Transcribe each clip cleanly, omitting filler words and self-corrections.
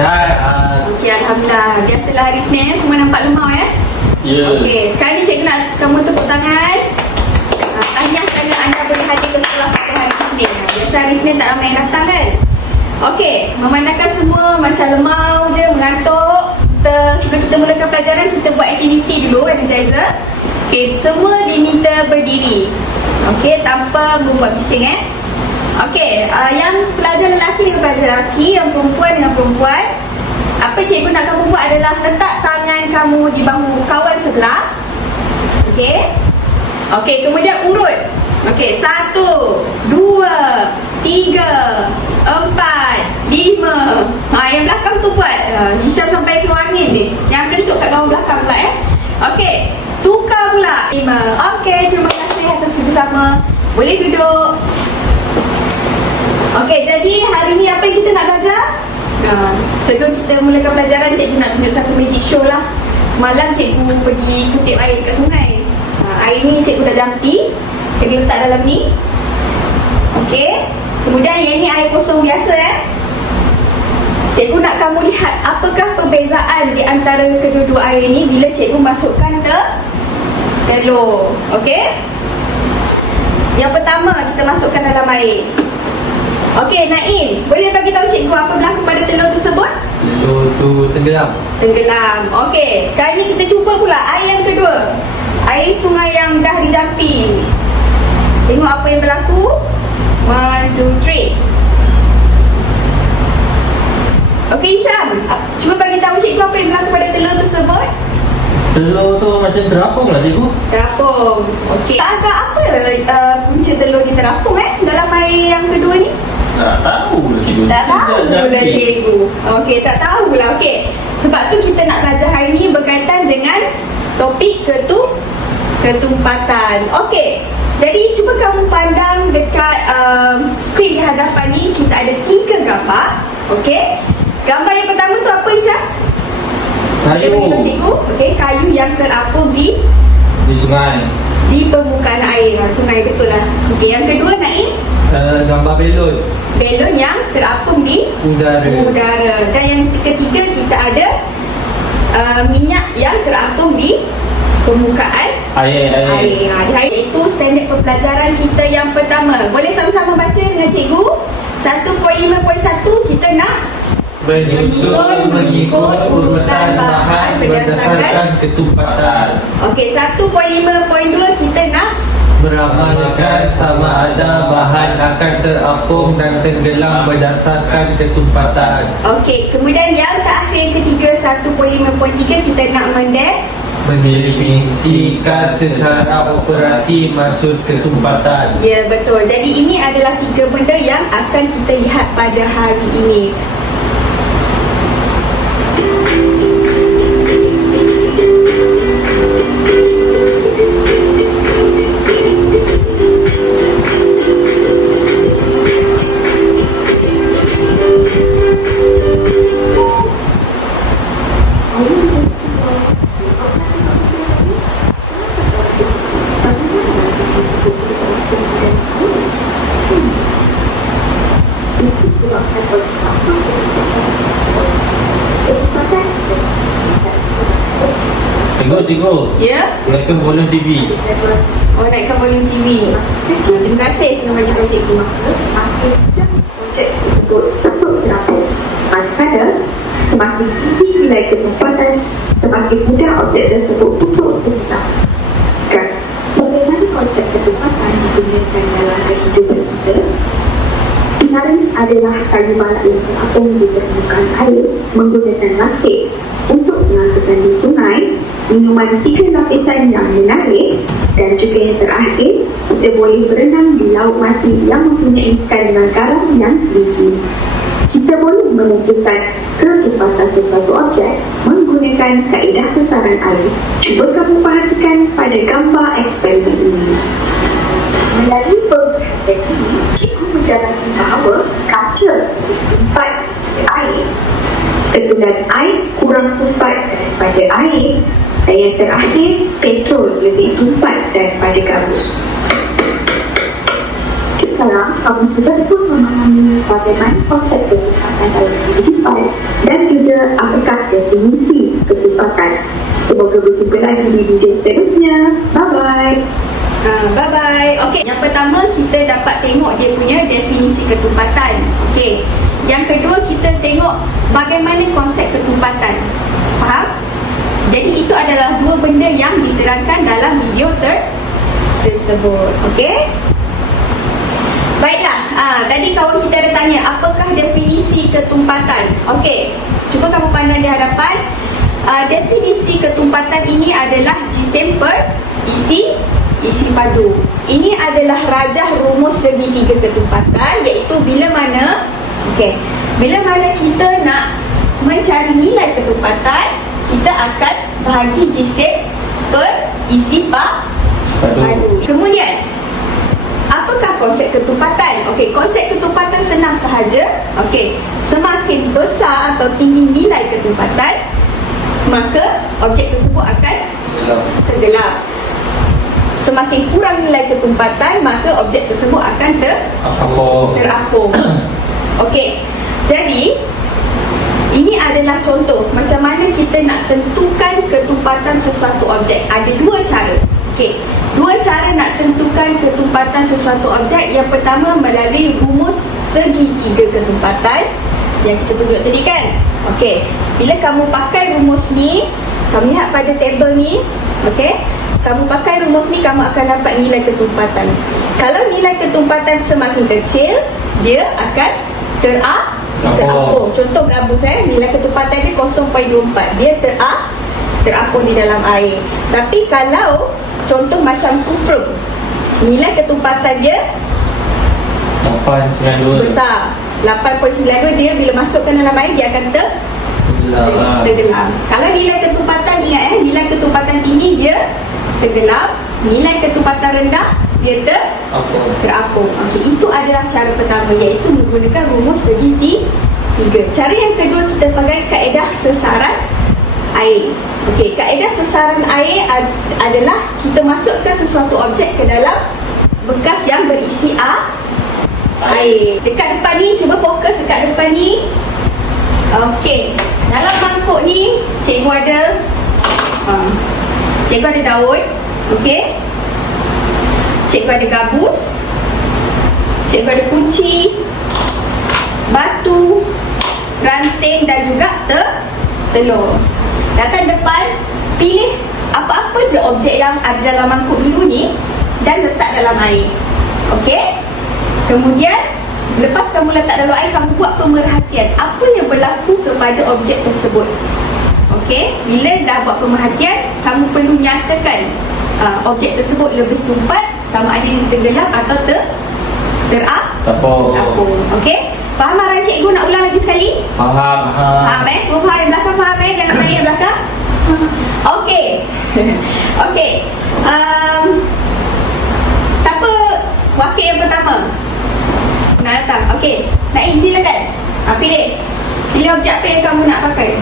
Sihat. Okey, Alhamdulillah. Biasalah hari Isnin semua nampak lemah ya. Ya. Okey, sekarang ni cikgu nak kamu tepuk tangan. Tahniah kerana anda boleh hadir ke sekolah pada hari Isnin. Biasa hari Isnin tak ramai yang datang kan? Okey, memandangkan semua macam lemau je, mengantuk. Sebelum kita mulakan pelajaran, kita buat aktiviti dulu, energizer. Okey, semua diminta berdiri. Okey, tanpa membuat bising Okey, yang pelajar lelaki dengan pelajar lelaki, yang perempuan dengan perempuan, apa cikgu nak kamu buat adalah letak tangan kamu di bahu kawan sebelah. Okey. Okey, kemudian urut. Okey, 1, 2, 3, 4, 5. Yang belakang tu buat. Hisham sampai keluar angin ni. Yang kentut kat kawan belakang pula Okey, tukar pula. 5. Okey, terima kasih atas kerjasama. Boleh duduk. Okey, jadi hari ni apa yang kita nak belajar? Sebelum kita mulakan pelajaran, cikgu nak tunjuk satu magic show lah. Semalam cikgu pergi kutip air dekat sungai. Air ni cikgu dah jampi, cikgu letak dalam ni. Okey. Kemudian yang ni air kosong biasa Cikgu nak kamu lihat apakah perbezaan di antara kedua-dua air ni bila cikgu masukkan telur. Okey. Yang pertama kita masukkan dalam air. Okey, Naim, boleh bagi tahu cikgu apa berlaku pada telur tersebut? Telur tu tenggelam. Tenggelam. Okey, sekarang ni kita cuba pula air yang kedua. Air sungai yang dah dijampi. Tengok apa yang berlaku. 1, 2, 3. Okey, Isyam, cuba bagi tahu cikgu apa yang berlaku pada telur tersebut. Telur tu macam terapung lah cikgu. Terapung. Okey. Agak apa punca telur ni terapung dalam air yang kedua ni? Tak tahu lah cikgu. Tak tahu lah cikgu. Okey, tak tahu lah. Okey. Sebab tu kita nak belajar hari ni berkaitan dengan topik ketumpatan. Okey. Jadi cuba kamu pandang dekat skrin di hadapan ni. Kita ada 3 gambar. Okey. Gambar yang pertama tu apa, Isyam? Kayu. Okey, kayu yang terapung di sungai. Di permukaan air. Sungai, betul lah. Okey, yang kedua, Naim? Gambar belon. Belon yang terapung di udara. Dan yang ketiga kita ada minyak yang terapung di permukaan air. Itu standard pembelajaran kita yang pertama. Boleh sama-sama baca dengan cikgu. 1.5.1 kita nak menyusun mengikut urutan bahan berdasarkan ketumpatan. Okey, 1.5.2 kita nak meramalkan sama ada bahan akan terapung dan tenggelam berdasarkan ketumpatan. Okey, kemudian yang terakhir ketiga 1.5.3 kita nak mendefinisikan secara operasi maksud ketumpatan. Ya, betul. Jadi ini adalah 3 benda yang akan kita lihat pada hari ini. Cikgu. Ya? Naikkan volume TV. Naikkan volume TV. Terima kasih kerana bagi tahu cikgu. Manakala semakin tinggi nilai ketumpatan, semakin mudah objek tersebut untuk digunakan. Bagaimana konsep ketumpatan digunakan dalam kehidupan kita? Sebenarnya adalah kayu balak yang terapung di permukaan air menggunakan rakit untuk mengangkutkan di sungai, minuman 3 lapisan yang menarik, dan juga yang terakhir, kita boleh berenang di laut mati yang mempunyai kandungan garam yang tinggi. Kita boleh menentukan kecepatan sesuatu objek menggunakan kaedah besaran air. Cuba kamu perhatikan pada gambar eksperimen ini. Melalui pengetahuan ini, cikgu mendalami bahawa kaca ditumpat air, ketulan ais kurang tumpat daripada air, dan yang terakhir, petrol lebih tumpat daripada gabus. sekarang kamu sudah pun memahami bagaimana konsep ketupatan dalam kehidupan dan juga apakah definisi ketupatan. Semoga berjumpa lagi di video seterusnya. Bye-bye. Bye-bye. Okey, yang pertama kita dapat tengok dia punya definisi ketumpatan. Okey. Yang kedua kita tengok bagaimana konsep ketumpatan. Faham? Jadi itu adalah dua benda yang diterangkan dalam video tersebut. Okey? Baiklah, tadi kawan kita ada tanya apakah definisi ketumpatan. Okey, cuba kamu pandang di hadapan. Definisi ketumpatan ini adalah jisim per isi padu. Ini adalah rajah rumus segitiga ketumpatan, iaitu bila mana kita nak mencari nilai ketumpatan, kita akan bahagi jisim per isi padu. Kemudian apakah konsep ketumpatan? Okey, konsep ketumpatan senang sahaja. Okey, semakin besar atau tinggi nilai ketumpatan, maka objek tersebut akan tenggelam. Semakin kurang nilai ketumpatan, maka objek tersebut akan terapung. Okey, jadi ini adalah contoh macam mana kita nak tentukan ketumpatan sesuatu objek. Ada dua cara. Okey, dua cara nak tentukan ketumpatan sesuatu objek. Yang pertama melalui rumus segitiga ketumpatan yang kita tunjuk tadi kan. Okey, bila kamu pakai rumus ni, kamu lihat pada tabel ni, okey, kamu pakai rumus ni, kamu akan dapat nilai ketumpatan. Kalau nilai ketumpatan semakin kecil, dia akan terapung. Contoh gabus, nilai ketumpatan dia 0.24, dia terapung di dalam air. Tapi kalau contoh macam kuprum, nilai ketumpatan dia 892 besar, 8.92, dia bila masukkan dalam air dia akan tenggelam. Kalau nilai ketumpatan, ingat nilai ketumpatan tinggi dia tenggelam, nilai ketumpatan rendah dia terapung. Okey, itu adalah cara pertama, iaitu menggunakan rumus segitiga. Cara yang kedua, kita pakai kaedah sesaran air. Okey, kaedah sesaran air adalah kita masukkan sesuatu objek ke dalam bekas yang berisi air. Dekat depan ni, cuba fokus dekat depan ni. Okey, dalam mangkuk ni cikgu ada daun. Okey, cikgu ada gabus, cikgu ada kunci, batu, ranting dan juga telur. Datang depan, pilih apa-apa je objek yang ada dalam mangkuk biru ni dan letak dalam air. Okey, kemudian lepas kamu letak dalam air, kamu buat pemerhatian apa yang berlaku kepada objek tersebut. Okey, bila dah buat pemerhatian, kamu perlu nyatakan objek tersebut lebih tumpat, sama ada dia tenggelam atau terapung. Okey, faham arahan cikgu? Nak ulang lagi sekali? Faham. Semua faham yang belakang faham jangan tanya yang belakang. Okey. Okey. Siapa wakil yang pertama nak datang? Okey, Naim silakan. Pilih objek apa yang kamu nak pakai.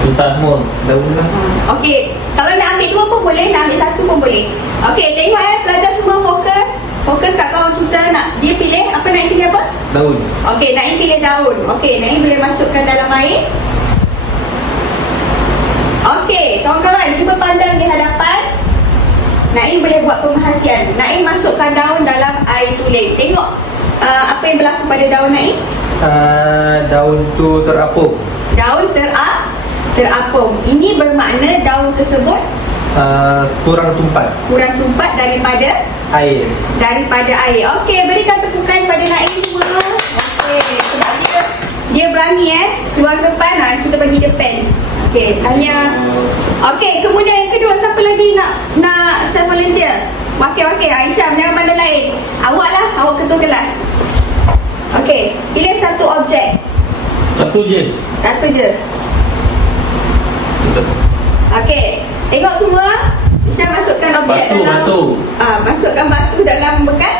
Letak semua daun lah. Okey, kalau nak ambil dua pun boleh, nak ambil satu pun boleh. Okey, tengok pelajar semua fokus kat kawan kita. Dia pilih apa? Naim pilih apa? Daun. Okey, Naim pilih daun. Okey, Naim boleh masukkan dalam air. Okey, kawan-kawan cuba pandang di hadapan. Naim boleh buat pemerhatian. Naim masukkan daun dalam air tulen. Tengok apa yang berlaku pada daun Naim. Daun tu terapung. Daun terapung. Ini bermakna daun tersebut Kurang tumpat daripada air. Okey, berikan tepukan pada Naim semua. Okey, sebab dia berani keluar ke depan. Kita bagi dia pen. Okey, hanya. Okey, kemudian yang kedua, siapa lagi nak self volunteer? Wakil Aisyah, jangan pandai lain. Awak ketua kelas. Okey, pilih satu objek. Satu je. Okey, tengok semua. Aisyah masukkan objek Batu. Masukkan batu dalam bekas.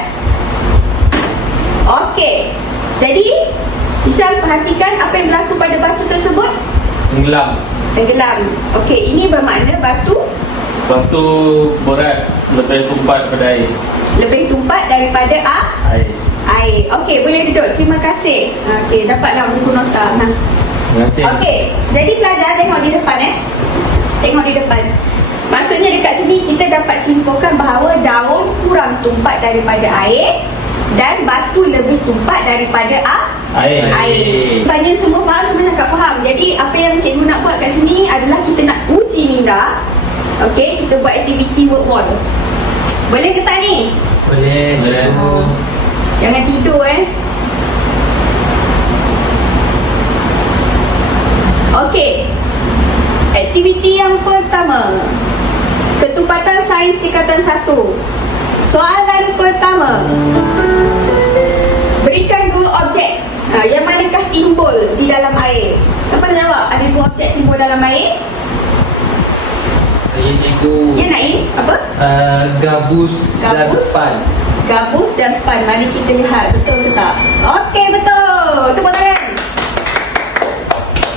Okey, jadi Aisyah perhatikan apa yang berlaku pada batu tersebut. Tenggelam. Okey, ini bermakna batu Batu berat lebih tumpat daripada air. Lebih tumpat daripada Air. air. Okey, boleh duduk. Terima kasih. Okey, dapatlah buku nota. Nah. Terima kasih. Okey, jadi pelajar tengok di depan Tengok di depan. Maksudnya dekat sini kita dapat simpulkan bahawa daun kurang tumpat daripada air dan batu lebih tumpat daripada air. Tanya semua faham, semua cakap faham. Jadi apa yang cikgu nak buat kat sini adalah kita nak uji minda. Okey, kita buat aktiviti word wall. Boleh ke tak ni? Boleh. Jangan tidur Okey. Aktiviti yang pertama. Ketumpatan sains tingkatan 1. Soalan pertama. Berikan 2 objek yang manakah timbul di dalam air. Siapa nak jawab? Ada 2 objek timbul dalam air? Saya cikgu. Ya, Naim? Apa? Gabus dan Gabus? span. Gabus dan span. Mari kita lihat betul ke tak. Okey, betul. Tepuk tangan.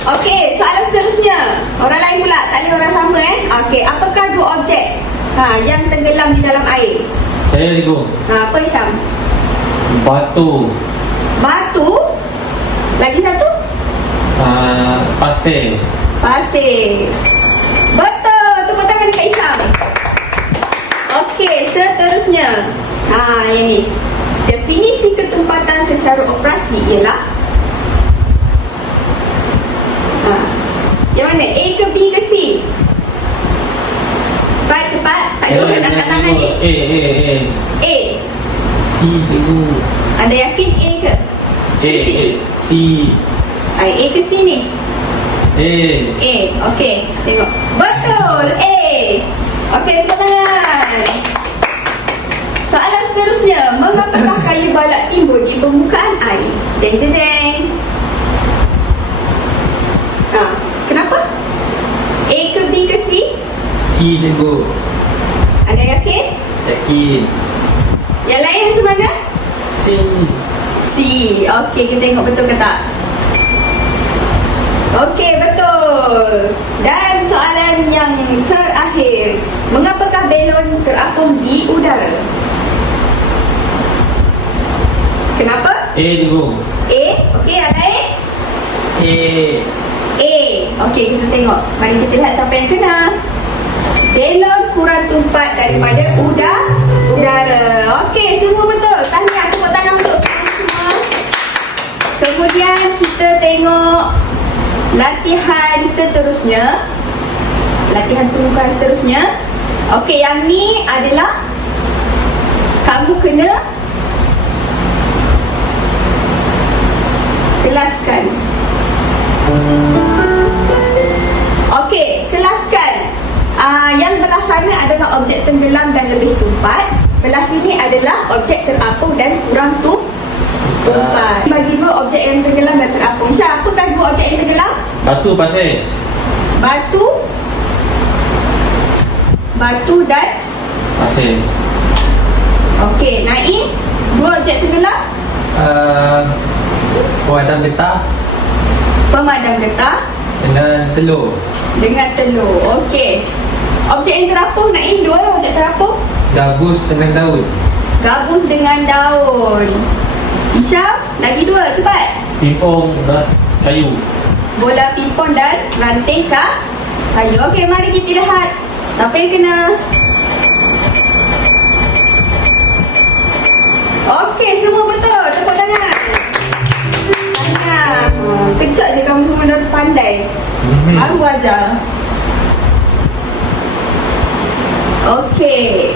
Okey, soalan seterusnya. Orang lain pula, tak ada orang sama Okey, apakah 2 objek yang tenggelam di dalam air? Saya cikgu. Apa Syam? Batu. Batu. Lagi satu? Pasir. Pasir. Betul. Tepuk tangan dekat Isyam. Okey, seterusnya. Yang ni. Definisi ketumpatan secara operasi ialah yang mana? A ke B ke C? Cepat. Tak ada orang angkat tangan ni. A. C cikgu. Anda yakin A ke? C. A ke C ni? A. Okey. Tengok. Betul. A. Okey, tepuk tangan. Soalan seterusnya. Mengapakah kayu balak timbul di permukaan air? Jeng. Kenapa? A ke B ke C? C cikgu. Anda yakin? Yakin. Yang lain macam mana? C. C. Okey, kita tengok betul ke tak? Okey, betul. Dan soalan yang terakhir. Mengapakah belon terapung di udara? Kenapa? A cikgu. A. Okey, yang lain? A. Okey, kita tengok. Mari kita lihat siapa yang kena. Belon kurang tumpat daripada udara. Okey, semua betul. Tahniah, tepuk tangan untuk semua. Kemudian kita tengok latihan seterusnya. Latihan permukaan seterusnya. Okey, yang ni adalah kamu kena kelaskan. Okey, kelaskan. Yang belah sana adalah objek tenggelam dan lebih tumpat. Belah sini adalah objek terapung dan kurang tumpat. Bagi 2 objek yang tenggelam dan terapung. Syah, apakah 2 objek yang tenggelam? Batu, pasir. Batu dan Pasir. Okey, Naim, 2 objek tenggelam? Pemadam getah Pemadam getah dengan telur. Okey. Objek yang terapung, Naim, 2 objek terapung? Gabus dengan daun. Gabus dengan daun. Isyam, lagi 2, cepat. Pingpong dan kayu. Bola pingpong dan ranting kayu. Okey, mari kita lihat siapa yang kena. Okey, semua betul. Tepuk tangan. Kejap je kamu semua dah pandai. Baru ajar. Okey.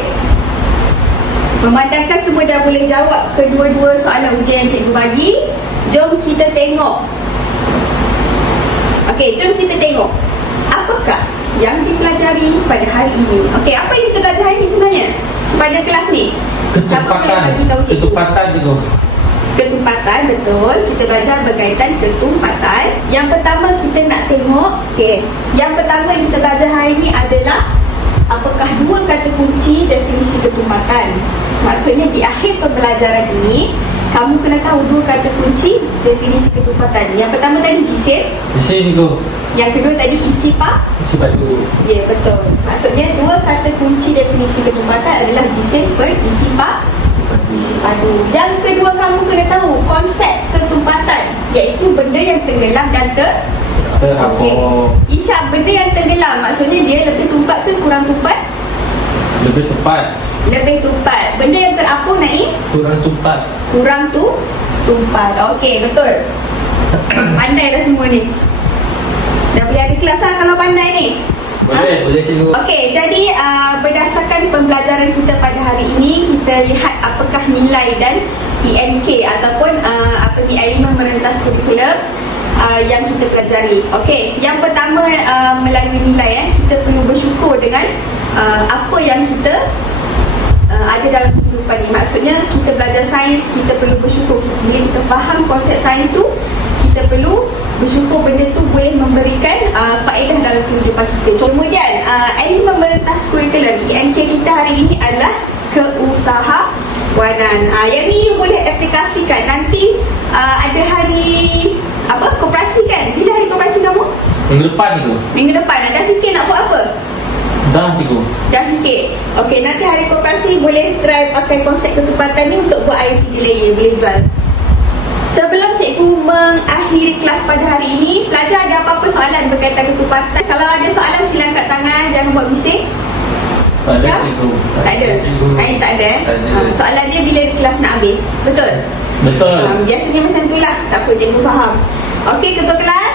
Memandangkan semua dah boleh jawab kedua-dua soalan ujian yang cikgu bagi, jom kita tengok. Okey, jom kita tengok apakah yang dipelajari pada hari ini. Okey, apa yang kita belajar hari ini sebenarnya sepanjang kelas ni? Ketumpatan cikgu. Ketumpatan, betul. Kita belajar berkaitan ketumpatan. Yang pertama kita nak tengok, yang pertama yang kita belajar hari ini adalah apakah 2 kata kunci definisi ketumpatan. Maksudnya di akhir pembelajaran ini kamu kena tahu dua kata kunci definisi ketempatan. Yang pertama tadi jisim, Di sini cikgu. yang kedua tadi isi Sepatu. Ya, betul. Maksudnya dua kata kunci definisi ketempatan adalah jisim per isi padu. Yang kedua kamu kena tahu konsep ketempatan, iaitu benda yang tenggelam dan Okey. Isyak, benda yang tenggelam maksudnya dia lebih tumpat ke kurang tumpat? Lebih tepat. Lebih tumpat. Benda yang terapung Naim? Kurang tepat. Kurang tumpat. Okey, betul. Pandai dah semua ni. Dah boleh ada kelas lah kalau pandai ni. Boleh cikgu. Okey, jadi berdasarkan pembelajaran kita pada hari ini, kita lihat apakah nilai dan EMK ataupun elemen merentas kurikulum yang kita pelajari. Okey, yang pertama melalui nilai kita perlu bersyukur dengan apa yang kita ada dalam kehidupan ni. Maksudnya kita belajar sains, kita perlu bersyukur. Bila kita faham konsep sains tu, kita perlu bersyukur benda tu boleh memberikan faedah dalam kehidupan kita. Kemudian elemen merentas kurikulum EMK kita hari ini adalah keusahawanan. Yang ni you boleh aplikasikan. Nanti ada hari koperasi kan? Bila hari koperasi kamu? Minggu depan cikgu. Minggu depan. Dah fikir nak buat apa? Dah cikgu. Dah fikir? Okey, nanti hari koperasi boleh try pakai konsep ketempatan ni untuk buat air 3 layer, boleh jual. Sebelum cikgu mengakhiri kelas pada hari ini, pelajar ada apa-apa soalan berkaitan ketempatan? Kalau ada soalan sila angkat tangan, jangan buat bising. Tak ada Siap? cikgu. Tak ada? Main tak ada? Tak ada. Soalan dia bila kelas nak habis. Betul? Betul. Biasanya macam tu lah. Tak apa, cikgu faham. Okey, ketua kelas.